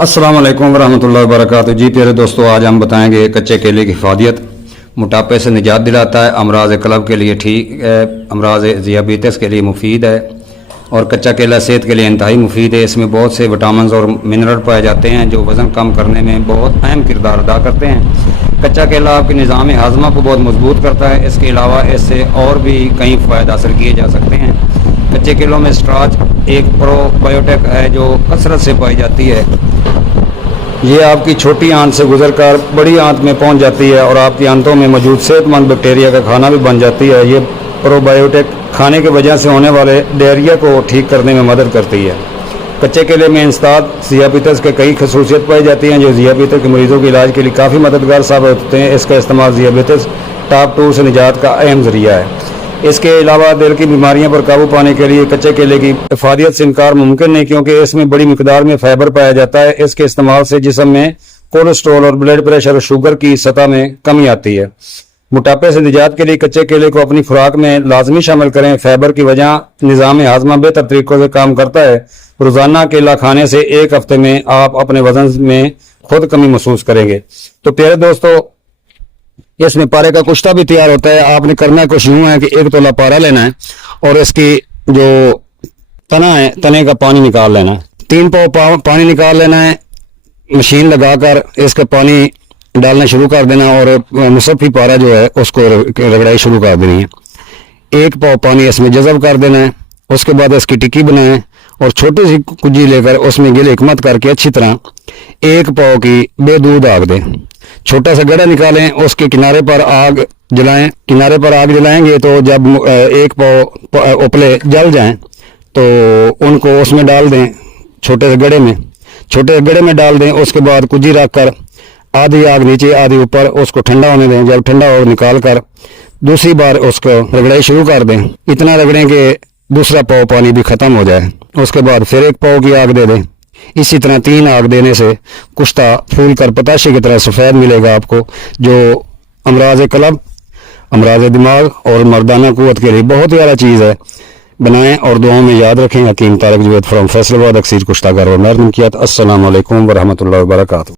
السلام علیکم ورحمۃ اللہ وبرکاتہ۔ جی پیارے دوستو، آج ہم بتائیں گے کچے کیلے کی حفاظت موٹاپے سے نجات دلاتا ہے، امراض قلب کے لیے ٹھیک ہے، امراض ذیابیطس کے لیے مفید ہے، اور کچا کیلا صحت کے لیے انتہائی مفید ہے۔ اس میں بہت سے وٹامنز اور منرل پائے جاتے ہیں، جو وزن کم کرنے میں بہت اہم کردار ادا کرتے ہیں۔ کچا کیلا آپ کے نظام ہاضمہ کو بہت مضبوط کرتا ہے، اس کے علاوہ اس سے اور بھی کئی فوائد حاصل کیے جا سکتے ہیں۔ کچے کیلوں میں اسٹراچ ایک پرو بایوٹیک ہے، جو کثرت سے پائی جاتی ہے۔ یہ آپ کی چھوٹی آنت سے گزر کر بڑی آنت میں پہنچ جاتی ہے اور آپ کی آنتوں میں موجود صحت مند بیکٹیریا کا کھانا بھی بن جاتی ہے۔ یہ پرو بایوٹیک کھانے کی وجہ سے ہونے والے ڈائریا کو ٹھیک کرنے میں مدد کرتی ہے۔ کچے کیلے میں انسداد ذیابیطس کے کئی خصوصیت پائی جاتی ہیں جو ذیابیطس کے مریضوں کے علاج کے لیے کافی مددگار ثابت ہوتے ہیں۔ اس کا استعمال ذیابیطس ٹاپ ٹو سے نجات کا اہم ذریعہ ہے۔ اس کے علاوہ دل کی بیماریوں پر قابو پانے کے لیے کچے کیلے کی افادیت سے انکار ممکن نہیں کیونکہ اس میں بڑی مقدار میں فائبر پایا جاتا ہے۔ اس کے استعمال سے جسم میں کولیسٹرول اور بلڈ پریشر اور شوگر کی سطح میں کمی آتی ہے۔ موٹاپے سے نجات کے لیے کچے کیلے کو اپنی خوراک میں لازمی شامل کریں۔ فائبر کی وجہ نظام ہاضمہ بہتر طریقوں سے کام کرتا ہے۔ روزانہ کیلا کھانے سے ایک ہفتے میں آپ اپنے وزن میں خود کمی محسوس کریں گے۔ تو پیارے دوستو اس میں پارے کا کشتہ بھی تیار ہوتا ہے۔ آپ نے کرنا کچھ یوں ہے کہ ایک تولا پارا لینا ہے اور اس کی جو تنا ہے، تنے کا پانی نکال لینا ہے۔ تین پاؤ پانی نکال لینا ہے، مشین لگا کر اس کا پانی ڈالنا شروع کر دینا اور مصفی پارا جو ہے، اس کو رگڑائی شروع کر دینی ہے۔ ایک پاؤ پانی اس میں جذب کر دینا ہے، اس کے بعد اس کی ٹکی بنائیں اور چھوٹی سی کجی لے کر اس میں گل حکمت کر کے اچھی طرح ایک پاؤ کی بے دودھ آگ دیں چھوٹا سا گڑھا نکالیں، اس کے کنارے پر آگ جلائیں۔ کنارے پر آگ جلائیں گے تو جب ایک پاؤ اپلے جل جائیں تو ان کو اس میں ڈال دیں چھوٹے سے گڑھے میں۔ چھوٹے سے گڑھے میں ڈال دیں، اس کے بعد کجی رکھ کر آدھی آگ نیچے، آدھی اوپر، اس کو ٹھنڈا ہونے دیں۔ جب ٹھنڈا ہو، نکال کر دوسری بار اس کو رگڑائی شروع کر دیں۔ اتنا رگڑیں کہ دوسرا پاؤ پانی بھی ختم ہو جائے۔ اس کے بعد پھر ایک پاؤ کی آگ دے دیں۔ اسی طرح تین آگ دینے سے کشتہ پھول کر پتاشے کی طرح سفید ملے گا آپ کو، جو امراض قلب امراض دماغ اور مردانہ قوت کے لیے بہت ہی اعلیٰ چیز ہے۔ بنائیں اور دعاؤں میں یاد رکھیں، حکیم طارق جوید فرام فیصل آباد اکثیر کشتہ گر و نرم کیا السلام علیکم ورحمۃ اللہ وبرکاتہ۔